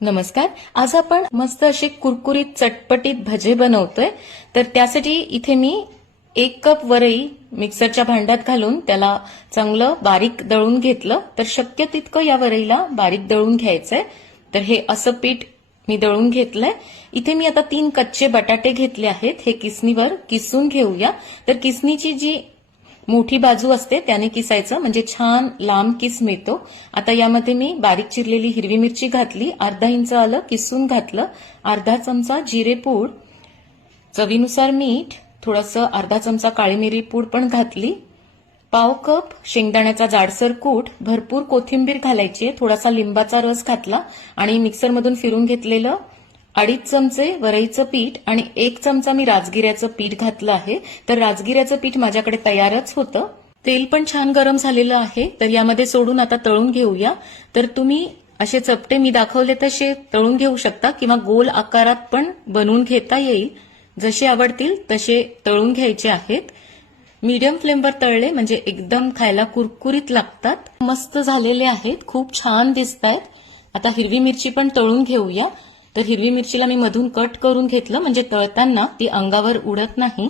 नमस्कार. आज आपण मस्त असे कुरकुरीत चटपटीत भजे बनवतोय. तर त्यासाठी इथे मी 1 कप वरई मिक्सरच्या भांड्यात घालून त्याला चांगलं बारीक दळून घेतलं. तर शक्य तितकं या वरईला बारीक दळून घ्यायचंय. तर हे असं पीठ मी दळून घेतलंय. इथे मी आता 3 कच्चे बटाटे घेतले आहेत. हे किसणीवर किसून घेऊया. तर किसणीची जी मोठी बाजू असते त्याने किसायचं, म्हणजे छान लांब किस मिळतो. आता यामध्ये मी बारीक चिरलेली हिरवी मिरची घातली, अर्धा इंच आलं किसून घातलं, अर्धा चमचा जिरेपूड, चवीनुसार मीठ, थोडंसं अर्धा चमचा काळी मिरी पूड पण घातली, पाव कप शेंगदाण्याचा जाडसर कूट, भरपूर कोथिंबीर घालायची, थोडासा लिंबाचा रस घातला आणि मिक्सरमधून फिरून घेतलेलं 2.5 चमचे वरईचं पीठ आणि 1 चमचा मी राजगिऱ्याचं पीठ घातलं आहे. तर राजगिऱ्याचं पीठ माझ्याकडे तयारच होतं. तेल पण छान गरम झालेलं आहे. तर यामध्ये सोडून आता तळून घेऊया. तर तुम्ही असे चपटे मी दाखवले तसे तळून घेऊ शकता किंवा गोल आकारात पण बनवून घेता येईल. जसे आवडतील तसे तळून घ्यायचे आहेत. मीडियम फ्लेमवर तळले म्हणजे एकदम खायला कुरकुरीत लागतात. मस्त झालेले आहेत, खूप छान दिसतायत. आता हिरवी मिरची पण तळून घेऊया. तर हिरवी मिरचीला मी मधून कट करून घेतलं, म्हणजे तळताना ती अंगावर उडत नाही.